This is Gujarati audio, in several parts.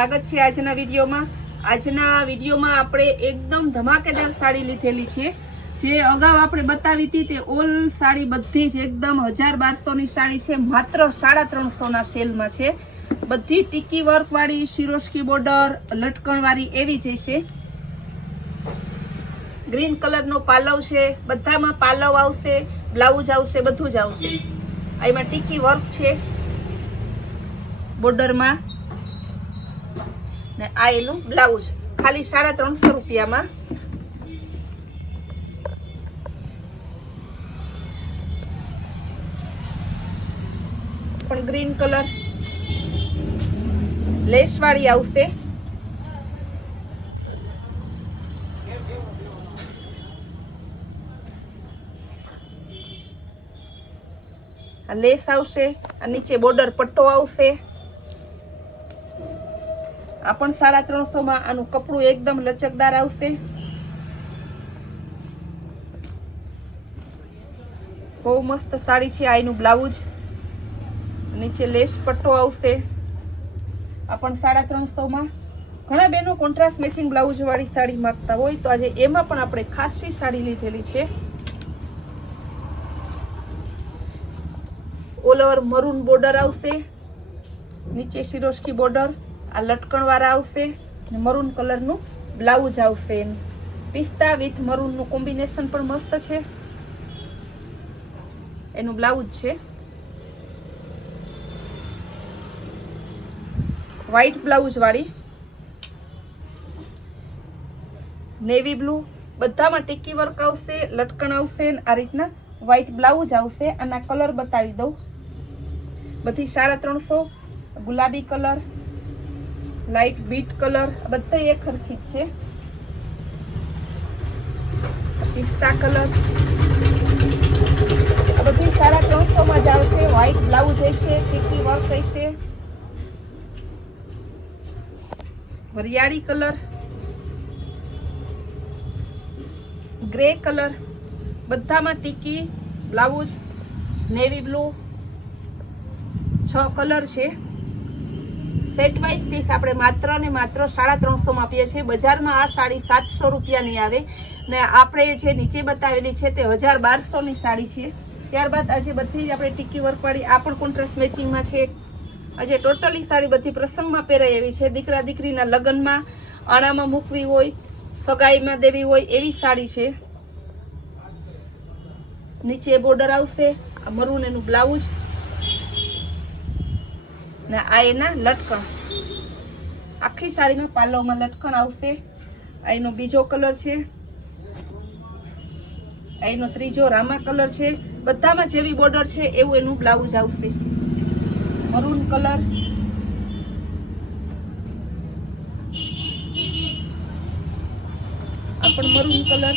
સ્વાગત છે આજના વિડીયોમાં। આજના વિડીયોમાં આપણે એકદમ ધમાકેદાર સાડી લીધેલી છે। જે અગાઉ આપણે બતાવી હતી તે ઓલ સાડી બધી જ એકદમ 1200 ની સાડી છે, માત્ર 350 ના સેલમાં છે। બધી ટીકી વર્ક વાળી, સિરોસ્કી બોર્ડર, લટકણ વાળી એવી જ છે। ગ્રીન કલર નો પાલવ છે, બધામાં પાલવ આવશે, બ્લાઉઝ આવશે, બધું જ આવશે। એમાં ટીકી વર્ક છે બોર્ડર માં, ને આ એનું બ્લાઉઝ ખાલી 350 રૂપિયામાં। પણ ગ્રીન કલર લેસ વાળી આવશે। આ લેસ આવશે, આ નીચે બોર્ડર પટ્ટો આવશે। આ પણ 350 માં। આનું કપડું એકદમ લચકદાર આવશે, બહુ મસ્ત સાડી છે। આ એનું બ્લાઉઝ, નીચે લેસ પટ્ટો આવશે। આ પણ 350 માં। ઘણા બહેનો કોન્ટ્રાસ્ટ મેચિંગ બ્લાઉઝ વાળી સાડી માંગતા હોય તો આજે એમાં પણ આપણે ખાસી સાડી લીધેલી છે। ઓલ ઓવર મરૂન બોર્ડર આવશે, નીચે સિરોસ્કી બોર્ડર, આ લટકણ વાળા આવશે, મરૂન કલર નું બ્લાઉઝ આવશે। પિસ્તા વિથ મરૂન નું કોમ્બિનેશન પણ મસ્ત છે, એનું બ્લાઉઝ છે। વ્હાઈટ બ્લાઉઝ વાળી, નેવી બ્લુ, બધામાં ટીકી વર્ક આવશે, લટકણ આવશે, આ રીતના વ્હાઈટ બ્લાઉઝ આવશે। આના કલર બતાવી દઉં, બધી 350। ગુલાબી કલર, લાઈટ બીટ કલર, બધા એક સરખી જ છે। પિસ્તા કલર, આ બધી 350 માં જ આવશે। વ્હાઈટ બ્લાઉઝ હશે, ટીકી વર્ક હશે। વરિયાળી કલર, ગ્રે કલર, બધામાં ટીકી બ્લાઉઝ, નેવી બ્લુ, 6 કલર છે। સેટ વાઇઝ પીસ આપણે માત્ર ને માત્ર 350 માં આપીએ છીએ। બજારમાં આ સાડી 700 રૂપિયાની આવે ને આપણે જે નીચે બતાવેલી છે તે 1200 ની સાડી છે। ત્યારબાદ આજે બધી જ આપણે ટીકી વર્ક વાળી આ પણ કોન્ટ્રાસ્ટ મેચિંગમાં છે। આજે ટોટલી સાડી બધી પ્રસંગમાં પહેરાય એવી છે, દીકરા દીકરીના લગ્નમાં, આણામાં મૂકવી હોય, સગાઈમાં દેવી હોય એવી સાડી છે। નીચે બોર્ડર આવશે, આ મરૂન એનું બ્લાઉઝ, ને આ એના લટકણ। આખી સાડીમાં પાલવમાં લટકણ આવશે। આ એનો બીજો કલર છે, આ એનો ત્રીજો રામા કલર છે। બધામાં જેવી બોર્ડર છે એવું એનું બ્લાઉઝ આવશે। મરૂન કલર, આ પણ મરૂન કલર,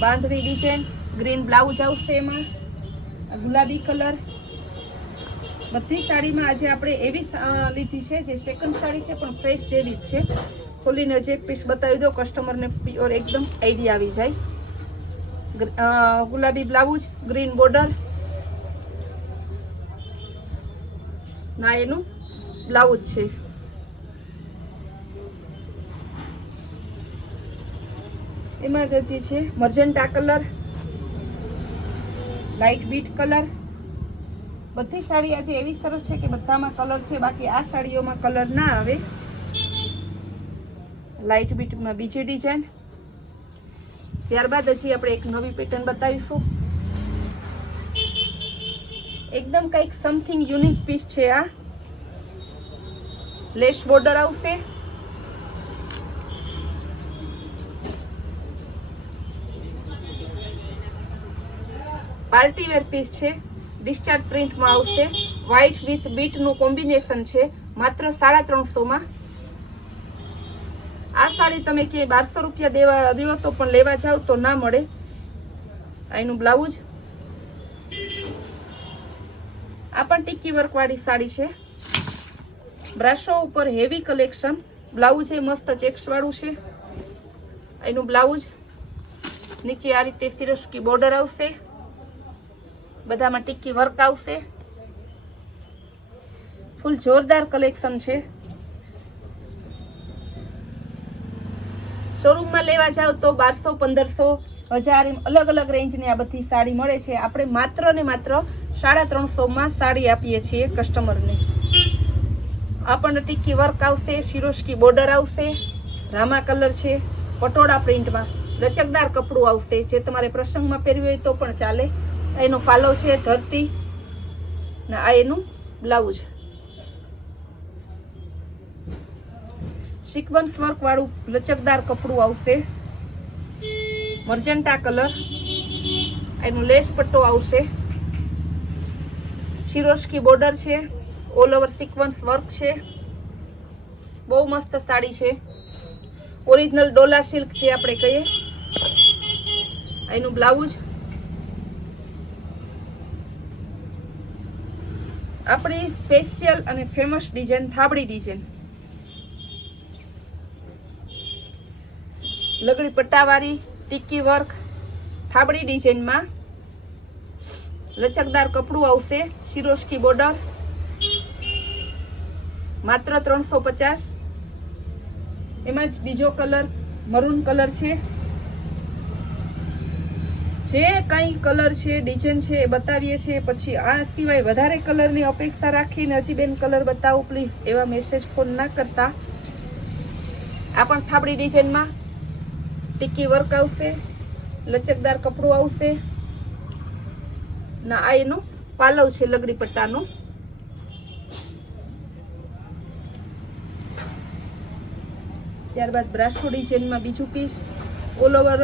બાંધણી ડિઝાઇન, ગ્રીન બ્લાઉઝ આવશે એમાં। આ ગુલાબી કલર, બધી સાડીમાં આજે આપણે એવી લીધી છે જે સેકન્ડ સાડી છે પણ ફ્રેશ જેવી જ છે। ખોલીને હજી એક પીસ બતાવી દો, કસ્ટમરને પ્યોર એકદમ આઈડિયા આવી જાય। ગુલાબી બ્લાઉઝ, ગ્રીન બોર્ડર, ના એનું બ્લાઉઝ છે। એમાં જ હજી છે magenta colour, light bit colour. બધી સાડી આજે એવી સરસ છે કે બધામાં કલર છે, બાકી આ સાડીઓમાં કલર ના આવે। લાઈટ બીટમાં બીજી ડિઝાઇન। ત્યારબાદ હજી આપણે એક નવી પેટર્ન બતાવીશું, એકદમ કંઈક સમથિંગ યુનિક પીસ છે। આ લેસ બોર્ડર આવશે, પાર્ટી વેર પીસ છે, ડિસ્ચાર્જ પ્રિન્ટમાં આવશે। વ્હાઈટ વિથ બીટ નું કોમ્બિનેશન છે, માત્ર 350 માં। આ સાડી તમે કે 1200 રૂપિયા દેવા દો તો પણ લેવા જાવ તો ના મળે। એનું બ્લાઉઝ, આ પણ ટીકી વર્ક વાળી સાડી છે, બ્રાસો ઉપર હેવી કલેક્શન। બ્લાઉઝ એ મસ્ત ચેક્સ વાળું છે। એનું બ્લાઉઝ, નીચે આ રીતે સિરોસ્કી બોર્ડર આવશે, બધામાં ટીકી વર્ક આવશે। ફૂલ જોરદાર કલેક્શન છે। શોરૂમમાં લેવા જાવ તો 1200, 1500, 1000 એમ અલગ અલગ રેન્જની આ બધી સાડી મળે છે. આપણે માત્ર ને માત્ર 350 સાડી આપીએ છીએ કસ્ટમરને. આપણને ટીકી વર્ક આવશે, સિરોસ્કી બોર્ડર આવશે, રામા કલર છે, પટોળા પ્રિન્ટમાં લચકદાર કપડું આવશે, જે તમારે પ્રસંગમાં પહેરવી હોય તો પણ ચાલે. એનો પાલો છે ધરતી ને આ એનું બ્લાઉઝ. સિક્વન્સ વર્ક વાળું લચકદાર કપડું આવશે, મર્જન્ટા કલર, એનું લેસ પટ્ટો આવશે, સિરોસ્કી બોર્ડર છે, ઓલ ઓવર સિક્વન્સ વર્ક છે. બહુ મસ્ત સાડી છે, ઓરિજિનલ ડોલા સિલ્ક જે આપણે કહીએ. એનું બ્લાઉઝ. આપણી સ્પેશિયલ અને ફેમસ ડિઝાઇન થાબડી ડિઝાઇન, લગડી પટ્ટાવાળી ટીકી વર્ક થાબડી ડિઝાઇનમાં લચકદાર કપડું આવશે, સિરોસ્કી બોર્ડર. માત્ર 350. એમાં જ બીજો કલર મરૂન કલર છે. જે કંઈ કલર છે ડિઝાઇન છે એ બતાવીએ છીએ. પછી આ સિવાય વધારે કલરની અપેક્ષા રાખીને હજી બેન કલર બતાવો પ્લીઝ એવા મેસેજ ફોન ના કરતા. આ પણ થાબડી ડિઝાઇનમાં ટીકી વર્ક આવશે, લચકદાર કપડું આવશે ના આ એનું પાલવ છે લગડી પટ્ટાનું. ત્યારબાદ બ્રાસો ડિઝાઇનમાં બીજું પીસ, ઓલ ઓવર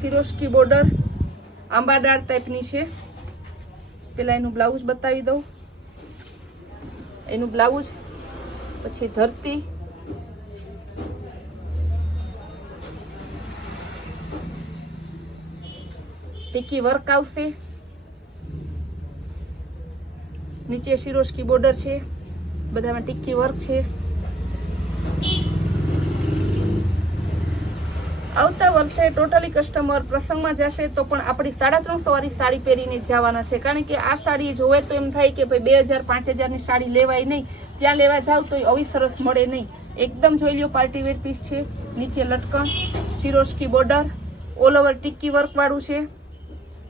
સિરોસ્કી બોર્ડર, આંબાડાળ ટાઈપની છે. પેલા એનું બ્લાઉઝ બતાવી દઉં. એનું બ્લાઉઝ, પછી ધરતી, ટીકી વર્ક આવશે, નીચે સિરોસ્કી બોર્ડર છે, બધામાં ટીકી વર્ક છે. આવતા વર્ષે ટોટલી કસ્ટમર પ્રસંગમાં જશે તો પણ આપણી 350 વાળી સાડી પહેરીને જ જવાના છે. કારણ કે આ સાડી જોવે તો એમ થાય કે ભાઈ 2000, 5000ની સાડી લેવાય નહીં. ત્યાં લેવા જાવ તો આવી સરસ મળે નહીં. એકદમ જોઈ લ્યો પાર્ટી વેર પીસ છે. નીચે લટકણ, સિરોસ્કી બોર્ડર, ઓલ ઓવર ટીકી વર્ક વાળું છે.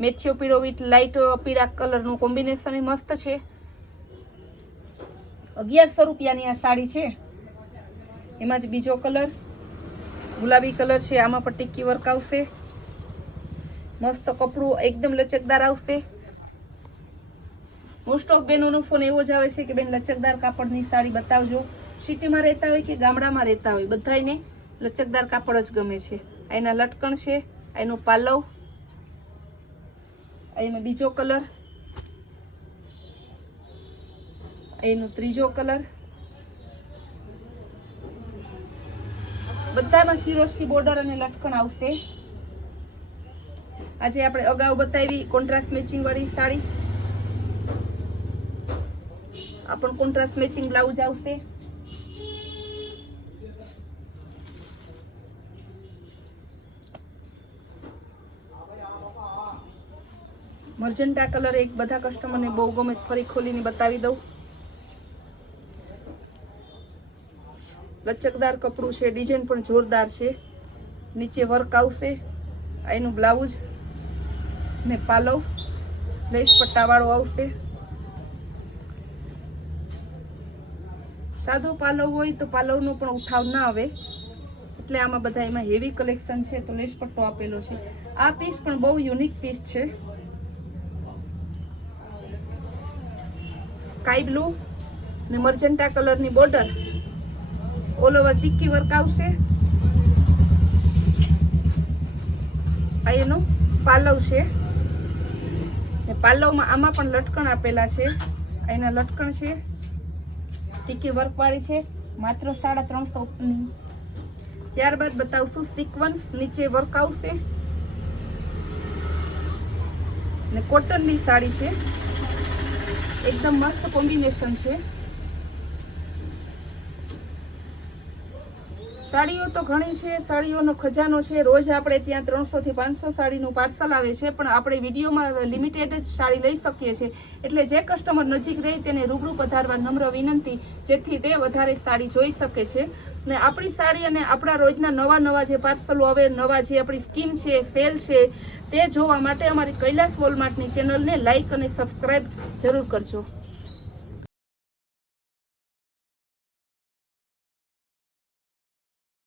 મેથીઓ પીળો વિથ લાઇટ પીળા કલરનું કોમ્બિનેશન મસ્ત છે. 1100 રૂપિયાની આ સાડી છે. એમાં જ બીજો કલર ગુલાબી કલર છે. આમાં પણ ટીકી વર્ક આવશે, મસ્ત કપડું એકદમ લચકદાર આવશે. મોસ્ટ ઓફ બેનોનો ફોન એવો જ આવે છે કે બેન લચકદાર કાપડની સાડી બતાવજો. સિટીમાં રહેતા હોય કે ગામડામાં રહેતા હોય બધાને લચકદાર કાપડ જ ગમે છે. એના લટકણ છે, એનો પાલવ, એમાં બીજો કલર, એનો ત્રીજો કલર. બધામાં સિરોસ્કી બોર્ડર અને લટકણ આવશે. આજે આપણે અગાઉ બતાવી કોન્ટ્રાસ્ટ મેચિંગ વાળી સાડી. આ પણ કોન્ટ્રાસ્ટ મેચિંગ બ્લાઉઝ આવશે. મર્જન્ટા કલર એક બધા કસ્ટમરને બહુ ગમે, ફરી ખોલીને બતાવી દઉં. લચકદાર કપડું છે, ડિઝાઇન પણ જોરદાર છે. નીચે વર્ક આવશે, એનું બ્લાઉઝ ને પાલવ લેસ પટ્ટાવાળો આવશે. સાદો પાલવ હોય તો પાલવનો પણ ઉઠાવ ના આવે, એટલે આમાં બધા એમાં હેવી કલેક્શન છે તો લેસ પટ્ટો આપેલો છે. આ પીસ પણ બહુ યુનિક પીસ છે. સ્કાય બ્લુ ને મર્જન્ટા કલરની બોર્ડર, ઓલ ઓવર ટીકી વર્ક આવશે. આ એનો પાલવ છે ને પાલવમાં આમાં પણ લટકણ આપેલા છે. એના લટકણ છે, ટીકી વર્ક વાળી છે. માત્ર 350. ત્યારબાદ બતાવશું સિક્વન્સ, નીચે વર્ક આવશે ને કોટનની સાડી છે. એકદમ મસ્ત કોમ્બિનેશન છે. સાડીઓ તો ઘણી છે, સાડીઓનો ખજાનો છે. રોજ આપણે ત્યાં 300 થી 500 સાડીનું પાર્સલ આવે છે, પણ આપણે વિડીયોમાં લિમિટેડ જ સાડી લઈ શકીએ છીએ. એટલે જે કસ્ટમર નજીક રહે તેને રૂબરૂ પધારવા નમ્ર વિનંતી, જેથી તે વધારે સાડી જોઈ શકે છે. ને આપણી સાડી અને આપણા રોજના નવા જે પાર્સલો આવે, નવા જે આપણી સ્કીમ છે, સેલ છે, તે જોવા માટે અમારી કૈલાસ વોલમાર્ટની ચેનલને લાઈક અને સબસ્ક્રાઈબ જરૂર કરજો.